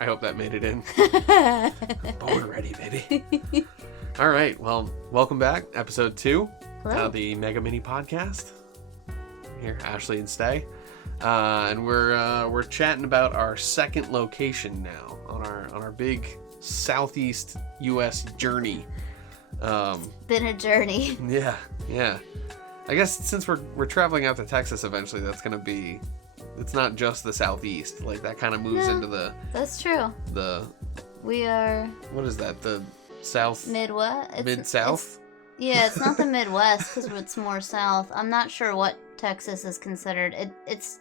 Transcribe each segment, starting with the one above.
I hope that made it in. Born ready, baby. All right. Well, welcome back. Episode 2 of the MegaMini podcast. Here, Ashley and Stay. And we're chatting about our second location now on our big southeast U.S. journey. Been a journey. Yeah. I guess since we're traveling out to Texas eventually, that's gonna be. It's not just the southeast. Like that kind of moves into the. That's true. We are. What is that? The south. Midwest. Mid-south. It's not the Midwest because it's more south. I'm not sure what Texas is considered. It's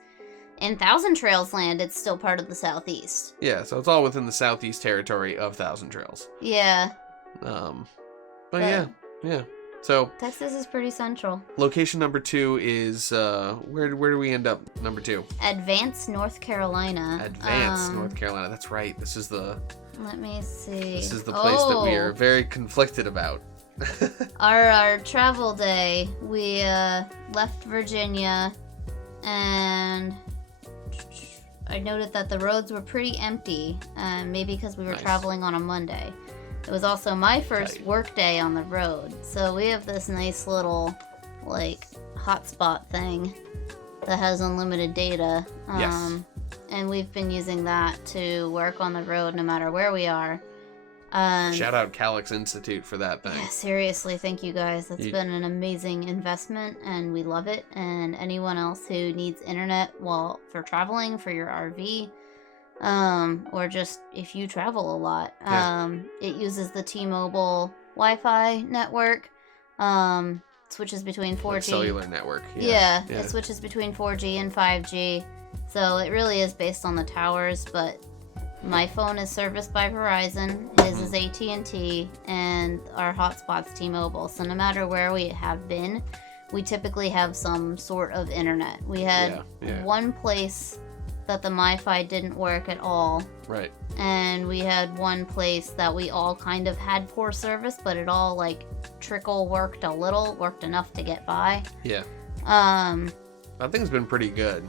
in Thousand Trails land. It's still part of the southeast. Yeah, so it's all within the southeast territory of Thousand Trails. Yeah. But yeah. So Texas is pretty central. Location number 2 is where do we end up? Number 2. Advance, North Carolina. North Carolina. That's right. This is the. Let me see. This is the place that we are very conflicted about. Our travel day, we left Virginia, and I noted that the roads were pretty empty, maybe because we were traveling on a Monday. It was also my first work day on the road, so we have this nice little, hotspot thing that has unlimited data. Yes. And we've been using that to work on the road no matter where we are. Shout out Calix Institute for that thing. Yeah, seriously, thank you guys. That's been an amazing investment, and we love it. And anyone else who needs internet for traveling for your RV, or just if you travel a lot, it uses the T-Mobile Wi-Fi network. Switches between 4G. Like cellular network. Yeah, it switches between 4G and 5G. So it really is based on the towers, but my phone is serviced by Verizon, his is AT&T, and our hotspot's T-Mobile. So no matter where we have been, we typically have some sort of internet. We had one place that the MiFi didn't work at all. Right. And we had one place that we all kind of had poor service, but it all worked enough to get by. Yeah. That thing's been pretty good.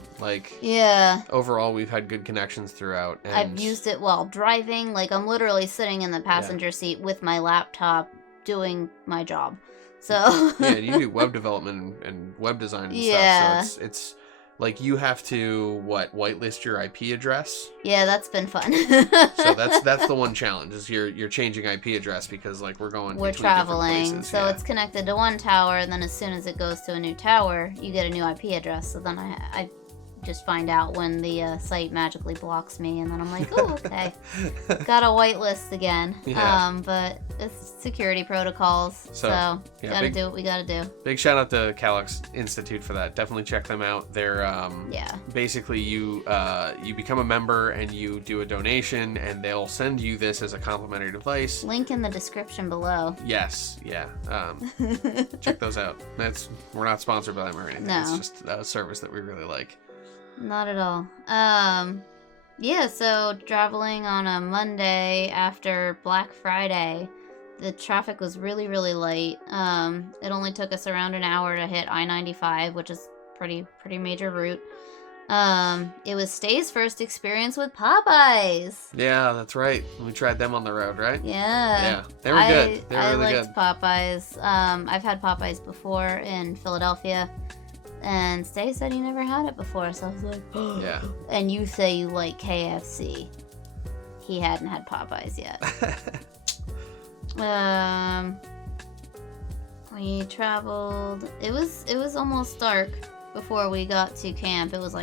Overall, we've had good connections throughout. And I've used it while driving. I'm literally sitting in the passenger seat with my laptop doing my job. So. Yeah, you do web development and web design and stuff. So it's you have to whitelist your IP address. Yeah, that's been fun. So that's the one challenge is you're changing IP address because we're traveling, so it's connected to one tower, and then as soon as it goes to a new tower, you get a new IP address. So then I just find out when the site magically blocks me, and then I'm like, oh, okay, got a whitelist again. But it's security protocols, so gotta do what we gotta do. Big shout out to Calix Institute for that. Definitely check them out. They're basically you become a member and you do a donation, and they'll send you this as a complimentary device. Link in the description below. Yes, check those out. We're not sponsored by them or anything. No. It's just a service that we really like. Not at all. So traveling on a Monday after Black Friday, the traffic was really, really light. It only took us around an hour to hit I-95, which is pretty major route. It was Stay's first experience with Popeyes. Yeah, that's right. We tried them on the road, right? Yeah. They were good. They were really good. I liked Popeyes. I've had Popeyes before in Philadelphia. And Stay said he never had it before, so I was like, oh. Yeah. And you say you like KFC. He hadn't had Popeyes yet. We traveled. It was almost dark before we got to camp. It was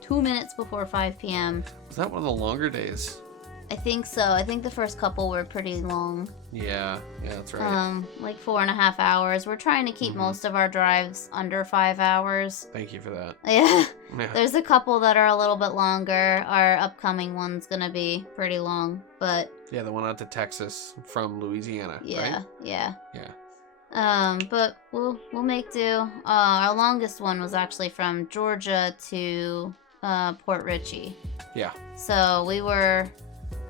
2 minutes before 5 p.m. Was that one of the longer days? I think so. I think the first couple were pretty long. Yeah, that's right. 4.5 hours. We're trying to keep most of our drives under 5 hours. Thank you for that. Yeah. There's a couple that are a little bit longer. Our upcoming one's gonna be pretty long, but... Yeah, the one out to Texas from Louisiana, right? Yeah. But we'll make do. Our longest one was actually from Georgia to Port Richey. Yeah. So we were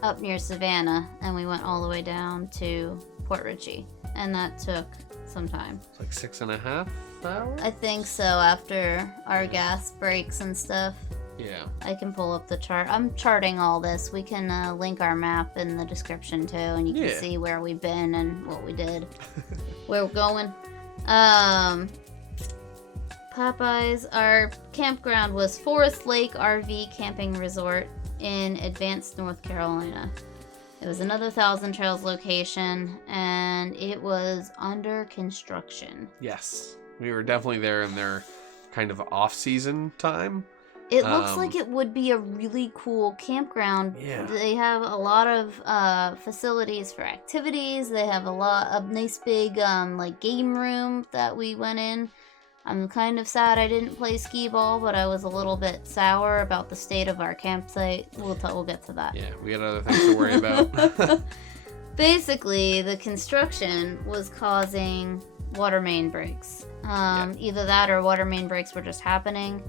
up near Savannah, and we went all the way down to Port Richey, and that took some time. It's 6.5 hours? I think so, after our gas breaks and stuff. Yeah. I can pull up the chart. I'm charting all this. We can link our map in the description too, and you can see where we've been and what we did, where we're going. Popeyes, our campground was Forest Lake RV Camping Resort in Advanced, North Carolina. It was another 1,000 Trails location, and it was under construction. Yes. We were definitely there in their kind of off-season time. It looks like it would be a really cool campground. Yeah. They have a lot of facilities for activities. They have a nice big like game room that we went in. I'm kind of sad I didn't play skee ball, but I was a little bit sour about the state of our campsite. We'll get to that. Yeah, we had other things to worry about. Basically, the construction was causing water main breaks. Either that or water main breaks were just happening.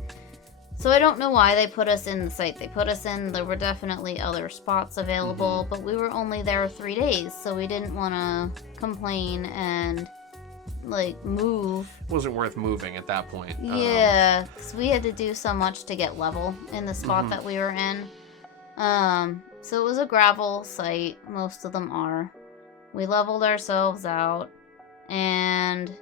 So I don't know why they put us in the site they put us in. There were definitely other spots available, but we were only there 3 days, so we didn't want to complain and like move. It wasn't worth moving at that point. Yeah, because we had to do so much to get level in the spot that we were in. So it was a gravel site. Most of them are. We leveled ourselves out, and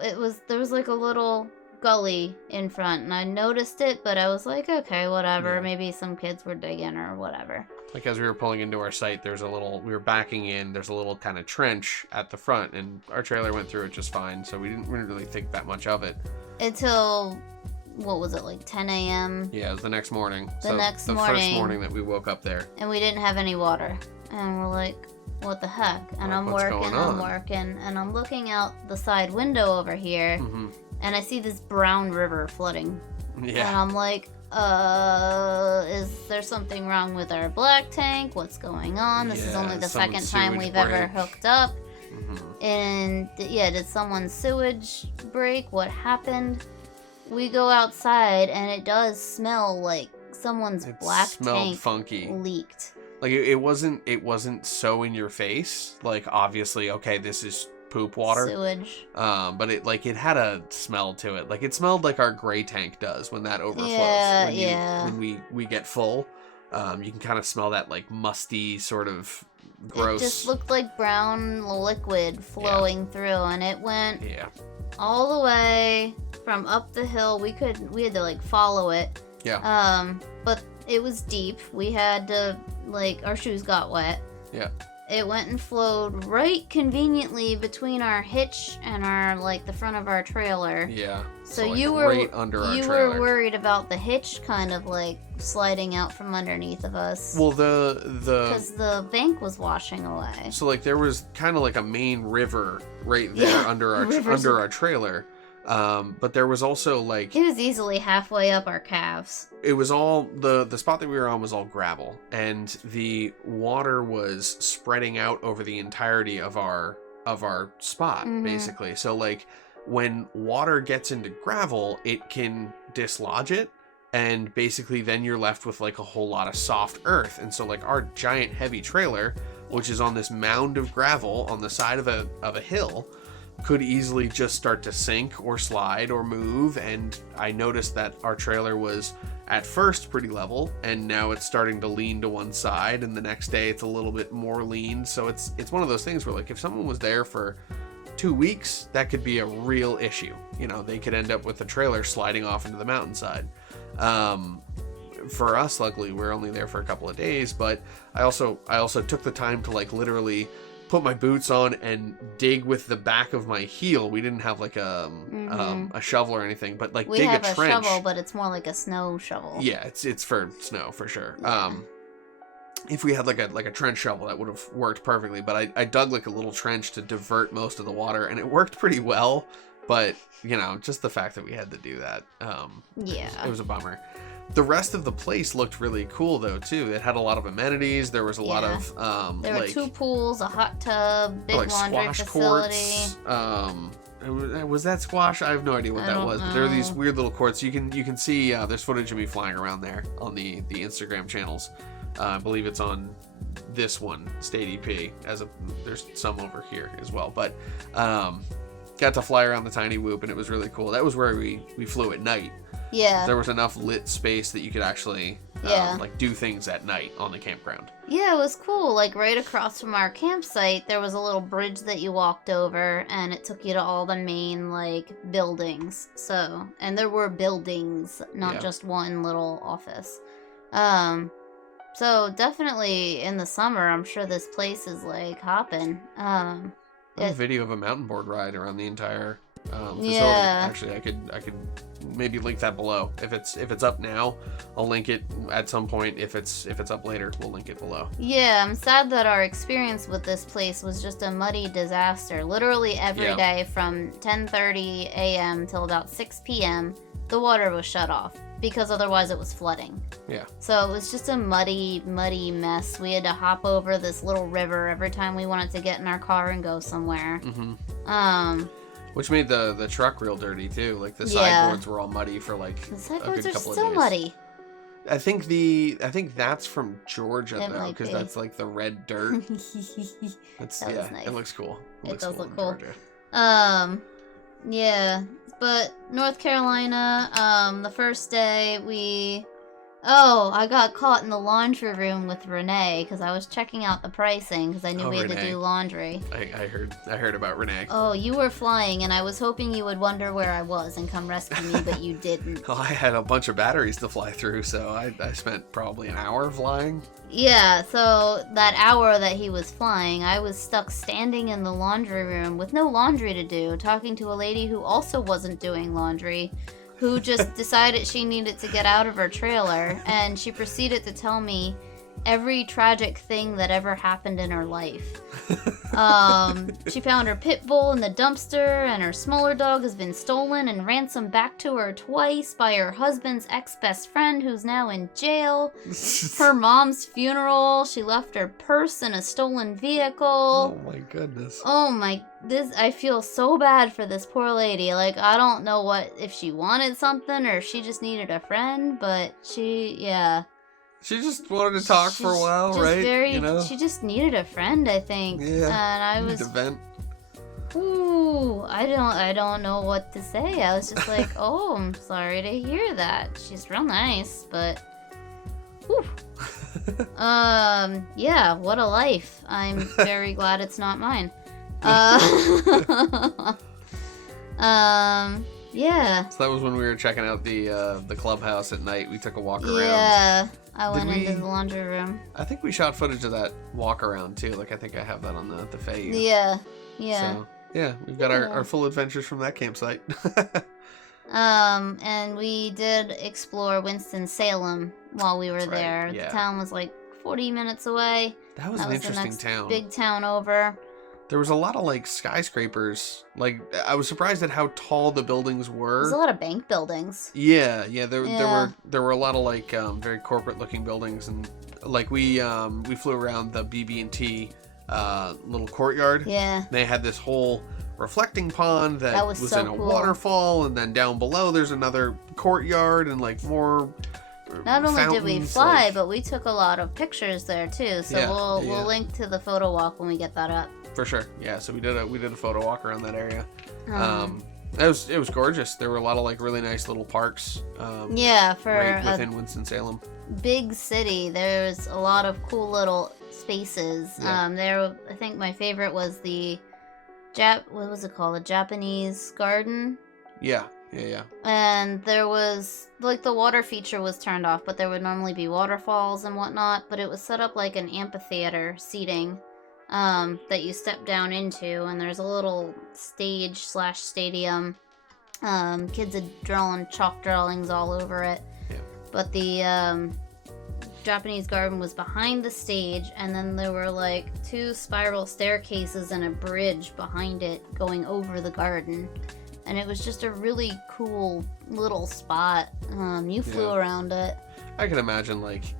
there was like a little gully in front, and I noticed it, but I was like, okay, whatever. Maybe some kids were digging or whatever. Like as we were pulling into our site, we were backing in, there's a little kind of trench at the front, and our trailer went through it just fine, so we didn't really think that much of it. Until, what was it, like 10 a.m.? Yeah, it was the next morning. The first morning that we woke up there. And we didn't have any water. And we're like, what the heck? And I'm working, and I'm looking out the side window over here, and I see this brown river flooding. Yeah. And I'm like, is there something wrong with our black tank? What's going on? This is only the second time we've ever hooked up. And did someone's sewage break? What happened? We go outside, and it does smell like someone's black tank funky. Leaked. Like it wasn't so in your face. Like obviously, okay, this is poop water, sewage. But it had a smell to it. Like it smelled like our gray tank does when that overflows. When we get full, you can kind of smell that like musty sort of gross. It just looked like brown liquid flowing through, and it went all the way from up the hill. We had to like follow it. Yeah. But it was deep. We had to our shoes got wet. Yeah. It went and flowed right conveniently between our hitch and our the front of our trailer. Yeah. So you were right under our trailer. You were worried about the hitch kind of sliding out from underneath of us. Well, because the bank was washing away. So there was kind of a main river right there under our trailer. But there was also it was easily halfway up our calves. It was all the spot that we were on was all gravel, and the water was spreading out over the entirety of our spot, basically. So when water gets into gravel, it can dislodge it, and basically then you're left with a whole lot of soft earth. And so our giant heavy trailer, which is on this mound of gravel on the side of a hill, could easily just start to sink or slide or move. And I noticed that our trailer was at first pretty level, and now it's starting to lean to one side, and the next day it's a little bit more lean. So it's one of those things where if someone was there for 2 weeks, that could be a real issue. They could end up with the trailer sliding off into the mountainside. For us, luckily, we're only there for a couple of days, but I also took the time to literally put my boots on and dig with the back of my heel. We didn't have a shovel or anything, but we dig have a trench. Shovel, but it's more like a snow shovel. Yeah, it's for snow for sure. Yeah. If we had a trench shovel, that would have worked perfectly. But I dug a little trench to divert most of the water, and it worked pretty well. But just the fact that we had to do that, it was a bummer. The rest of the place looked really cool, though, too. It had a lot of amenities. There was a lot of... there were 2 pools, a hot tub, big laundry facility. Courts. Was that squash? I have no idea what that was. But there are these weird little courts. You can see there's footage of me flying around there on the Instagram channels. I believe it's on this one, State EP. There's some over here as well. But got to fly around the tiny whoop, and it was really cool. That was where we flew at night. Yeah. There was enough lit space that you could actually like do things at night on the campground. Yeah, it was cool. Like right across from our campsite, there was a little bridge that you walked over, and it took you to all the main like buildings. So, and there were buildings, not just one little office. So definitely in the summer, I'm sure this place is like hopping. I have a video of a mountain board ride around the entire facility. Yeah. Actually, I could maybe link that below. If it's up now, I'll link it at some point. If it's up later, we'll link it below. Yeah, I'm sad that our experience with this place was just a muddy disaster. Literally every day from 10:30 a.m. till about 6 p.m., the water was shut off because otherwise it was flooding. Yeah. So it was just a muddy mess. We had to hop over this little river every time we wanted to get in our car and go somewhere. Mm-hmm. Which made the truck real dirty too. Like the sideboards were all muddy for like the sideboards a good couple are still of days. Muddy. I think that's from Georgia though, because that's like the red dirt. That's nice. It looks cool. It does look cool. Yeah, but North Carolina, the first day I got caught in the laundry room with Renee because I was checking out the pricing because I knew we had to do laundry. I heard about Renee. Oh, you were flying, and I was hoping you would wonder where I was and come rescue me, but you didn't. Well, I had a bunch of batteries to fly through, so I spent probably an hour flying. Yeah, so that hour that he was flying, I was stuck standing in the laundry room with no laundry to do, talking to a lady who also wasn't doing laundry, who just decided she needed to get out of her trailer, and she proceeded to tell me every tragic thing that ever happened in her life. She found her pit bull in the dumpster, and her smaller dog has been stolen and ransomed back to her twice by her husband's ex-best friend who's now in jail. Her mom's funeral, she left her purse in a stolen vehicle. Oh my goodness. I feel so bad for this poor lady. Like, I don't know if she wanted something or if she just needed a friend, but she just wanted to talk for a while, right? She just needed a friend, I think. Yeah. And I was to vent. Ooh, I don't know what to say. I was just like, oh, I'm sorry to hear that. She's real nice, but whew. Yeah, what a life. I'm very glad it's not mine. Yeah. So that was when we were checking out the clubhouse at night. We took a walk around. Yeah, I went into the laundry room. I think we shot footage of that walk around too. Like I think I have that on the fave. Yeah. So yeah, we've got our full adventures from that campsite. And we did explore Winston Salem while we were there. Yeah. The town was like 40 minutes away. That was an interesting the next town. Big town over. There was a lot of like skyscrapers. Like I was surprised at how tall the buildings were. There's a lot of bank buildings. Yeah. There were a lot of like very corporate looking buildings, and like we flew around the BB&T little courtyard. Yeah. They had this whole reflecting pond that was so in a cool. waterfall, and then down below there's another courtyard and like more. Not only did we fly, but we took a lot of pictures there too. So we'll link to the photo walk when we get that up. For sure, yeah. So we did a photo walk around that area. It was gorgeous. There were a lot of like really nice little parks. For within Winston-Salem. Big city, there's a lot of cool little spaces. Yeah. I think my favorite was the what was it called? A Japanese garden. Yeah. And there was like the water feature was turned off, but there would normally be waterfalls and whatnot. But it was set up like an amphitheater seating. That you step down into, and there's a little stage/stadium. Kids had drawn chalk drawings all over it. Yeah. But the Japanese garden was behind the stage, and then there were like 2 spiral staircases and a bridge behind it going over the garden. And it was just a really cool little spot. You flew around it. I can imagine like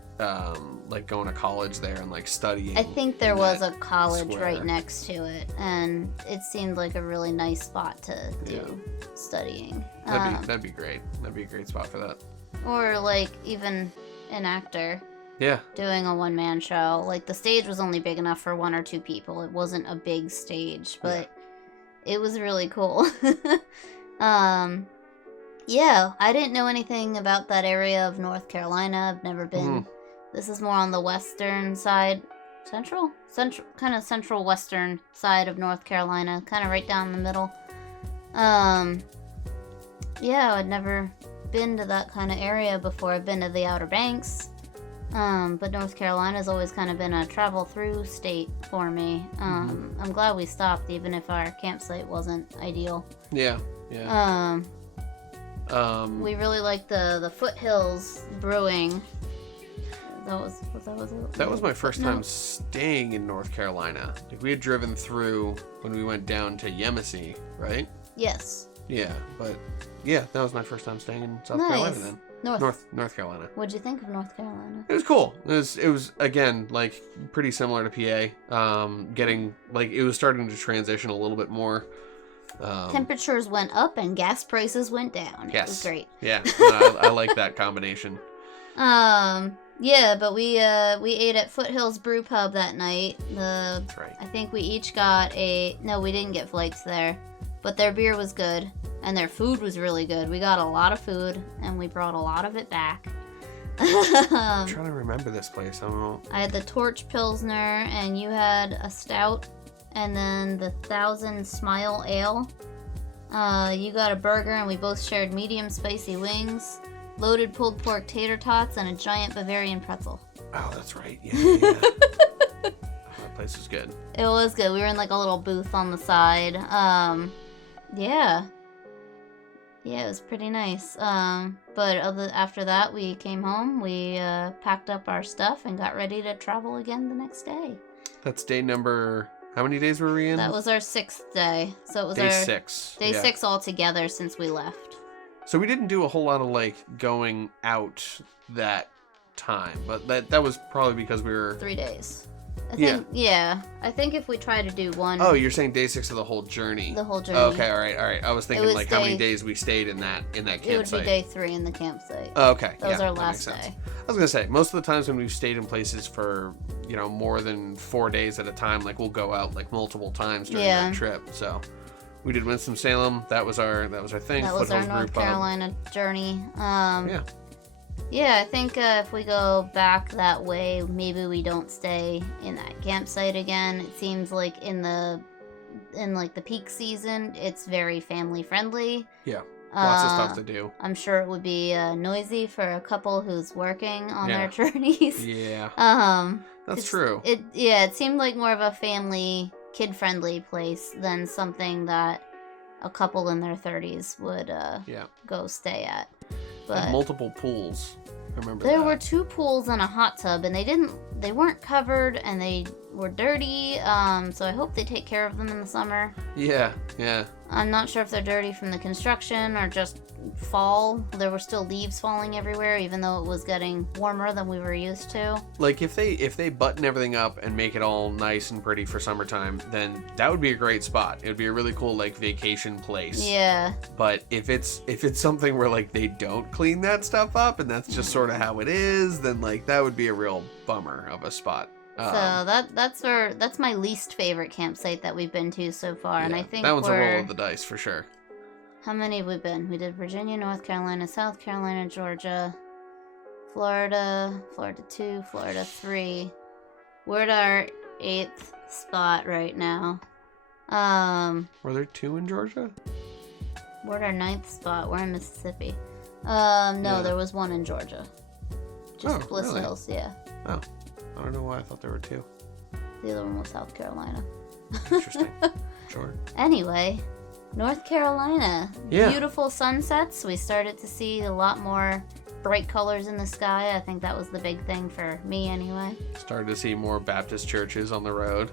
going to college there and like studying. I think there was a college right next to it, and it seemed like a really nice spot to do studying. That'd be great. That'd be a great spot for that. Or like even an actor. Yeah. Doing a one-man show. Like the stage was only big enough for 1 or 2 people. It wasn't a big stage, but it was really cool. Yeah, I didn't know anything about that area of North Carolina. I've never been. This is more on the western side. Central, kind of central western side of North Carolina. Kind of right down the middle. Yeah, I'd never been to that kind of area before. I've been to the Outer Banks. But North Carolina's always kind of been a travel through state for me. I'm glad we stopped, even if our campsite wasn't ideal. Yeah. We really liked the Foothills Brewing. That was my first time staying in North Carolina. Like, we had driven through when we went down to Yemisi, right? Yes. Yeah, but yeah, that was my first time staying in South Carolina then. North Carolina. What'd you think of North Carolina? It was cool. It was again, like, pretty similar to PA. It was starting to transition a little bit more. Temperatures went up and gas prices went down. Yes. It was great. Yeah, I like that combination. Yeah, but we ate at Foothills Brew Pub that night. That's right. I think we each got no, we didn't get flakes there, but their beer was good and their food was really good. We got a lot of food and we brought a lot of it back. I'm trying to remember this place. I don't know. I had the Torch Pilsner and you had a stout and then the 1000 Smile Ale. You got a burger and we both shared medium spicy wings, loaded pulled pork tater tots, and a giant Bavarian pretzel. Oh, that's right. Yeah. That place was good. It was good. We were in like a little booth on the side. Yeah, it was pretty nice. But after that, we came home. We packed up our stuff and got ready to travel again the next day. That's day number. How many days were we in? That was our 6th day. So it was day 6. Day 6 altogether since we left. So we didn't do a whole lot of like going out that time, but that was probably because we were 3 days. I think if we try to do one. Oh, you're saying day 6 of the whole journey. The whole journey. Okay, all right. I was thinking like how many days we stayed in that campsite. It would be day 3 in the campsite. Oh, okay. That was our last day. I was gonna say most of the times when we've stayed in places for more than 4 days at a time, like we'll go out like multiple times during that trip. So we did Winston Salem. That was our thing. That was our North Carolina journey. Yeah, I think if we go back that way, maybe we don't stay in that campsite again. It seems like in the peak season, it's very family friendly. Yeah, lots of stuff to do. I'm sure it would be noisy for a couple who's working on their journeys. Yeah. That's true. It seemed like more of a family, kid-friendly place than something that a couple in their 30s would go stay at. But multiple pools. I remember there were 2 pools and a hot tub, and they weren't covered and they were dirty. So I hope they take care of them in the summer. Yeah. I'm not sure if they're dirty from the construction or just fall. There were still leaves falling everywhere, even though it was getting warmer than we were used to. Like if they button everything up and make it all nice and pretty for summertime, then that would be a great spot. It would be a really cool like vacation place. Yeah. But if it's something where like they don't clean that stuff up and that's just sort of how it is, then like that would be a real bummer of a spot. So that's my least favorite campsite that we've been to so far, and I think that one's a roll of the dice for sure. How many have we been? We did Virginia, North Carolina, South Carolina, Georgia, Florida 2, Florida 3. We're at our 8th spot right now. Were there 2 in Georgia? We're at our 9th spot. We're in Mississippi. No, there was 1 in Georgia. Just Bliss really? Hills, yeah. Oh. I don't know why I thought there were 2. The other one was South Carolina. Interesting. Sure. Anyway, North Carolina. Yeah. Beautiful sunsets. We started to see a lot more bright colors in the sky. I think that was the big thing for me anyway. Started to see more Baptist churches on the road.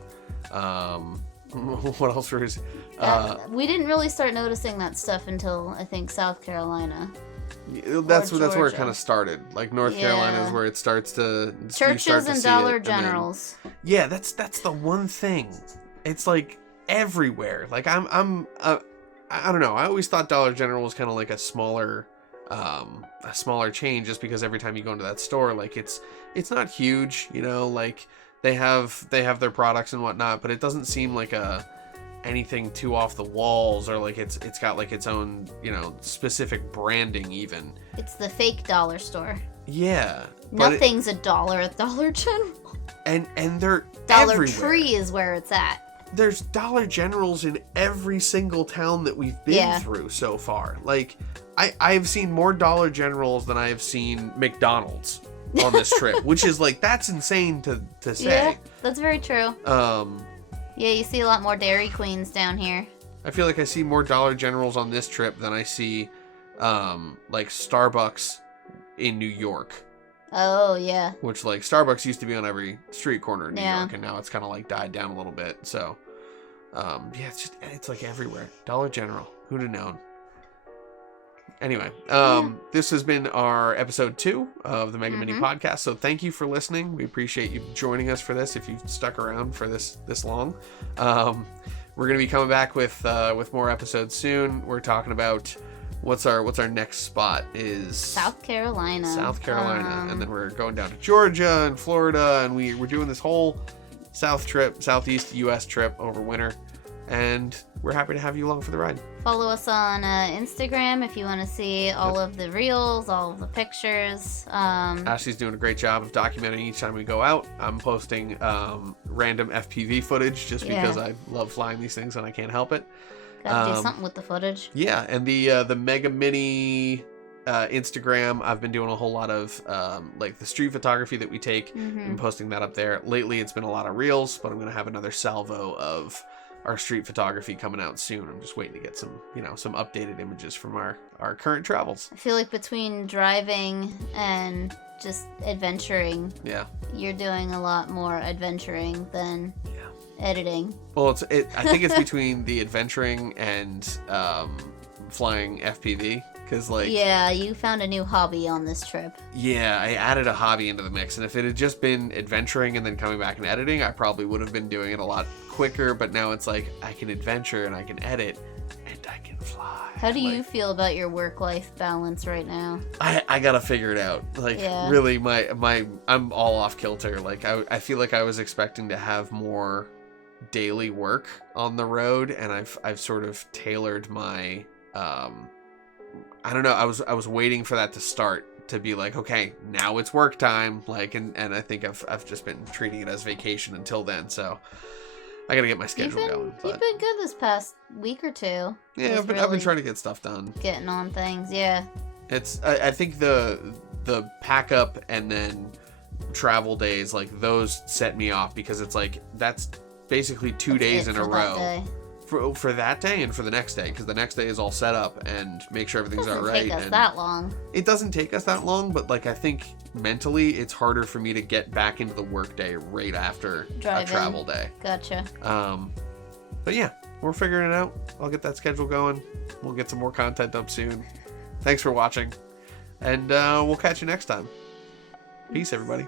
What else was... we didn't really start noticing that stuff until, I think, South Carolina. That's where it kind of started. Like North Carolina is where it starts to churches and Dollar Generals. Yeah, that's the one thing. It's like everywhere. Like I don't know. I always thought Dollar General was kind of like a smaller chain, just because every time you go into that store, like it's not huge. Like they have their products and whatnot, but it doesn't seem like an anything too off the walls, or like it's got like its own, specific branding even. It's the fake dollar store. Yeah. Nothing's a dollar at Dollar General. And they're Dollar everywhere. Tree is where it's at. There's Dollar Generals in every single town that we've been through so far. Like, I've seen more Dollar Generals than I have seen McDonald's on this trip, which is like, that's insane to say. Yeah, that's very true. Yeah, you see a lot more Dairy Queens down here. I feel like I see more Dollar Generals on this trip than I see, like Starbucks in New York. Oh, yeah. Which, like, Starbucks used to be on every street corner in New York, and now it's kind of, like, died down a little bit. So, yeah, it's, like, everywhere. Dollar General. Who'd have known? Anyway, this has been our episode 2 of the MegaMini podcast. So thank you for listening. We appreciate you joining us for this, if you've stuck around for this long. We're going to be coming back with more episodes soon. We're talking about... What's our next spot is South Carolina. And then we're going down to Georgia and Florida, and we're doing this whole southeast US trip over winter, and we're happy to have you along for the ride. Follow us on Instagram if you want to see all of the reels, all of the pictures. Ashley's doing a great job of documenting each time we go out. I'm posting random FPV footage just because I love flying these things and I can't help it. Gotta do something with the footage. Yeah, and the MegaMini Instagram, I've been doing a whole lot of like the street photography that we take and posting that up there. Lately, it's been a lot of reels, but I'm going to have another salvo of our street photography coming out soon. I'm just waiting to get some updated images from our current travels. I feel like between driving and just adventuring, you're doing a lot more adventuring than editing. Well, I think it's between the adventuring and flying FPV, because you found a new hobby on this trip. Yeah, I added a hobby into the mix, and if it had just been adventuring and then coming back and editing, I probably would have been doing it a lot quicker. But now it's like I can adventure and I can edit and I can fly. How do you feel about your work-life balance right now? I gotta figure it out. Really, I'm all off kilter. Like I feel like I was expecting to have more daily work on the road, and I've sort of tailored my I don't know, I was waiting for that to start to be like, okay, now it's work time, and I think I've just been treating it as vacation until then, so I gotta get my schedule going. You've been good this past week or two. Yeah, I've been trying to get stuff done. Getting on things, yeah. It's I think the pack up and then travel days, like those set me off, because it's like that's basically 2 days in a row for that day and for the next day, because the next day is all set up and make sure everything's all right. It doesn't take us that long. It doesn't take us that long, but I think mentally it's harder for me to get back into the work day right after a travel day. Gotcha. But yeah, we're figuring it out. I'll get that schedule going. We'll get some more content up soon. Thanks for watching, and we'll catch you next time. Peace, everybody.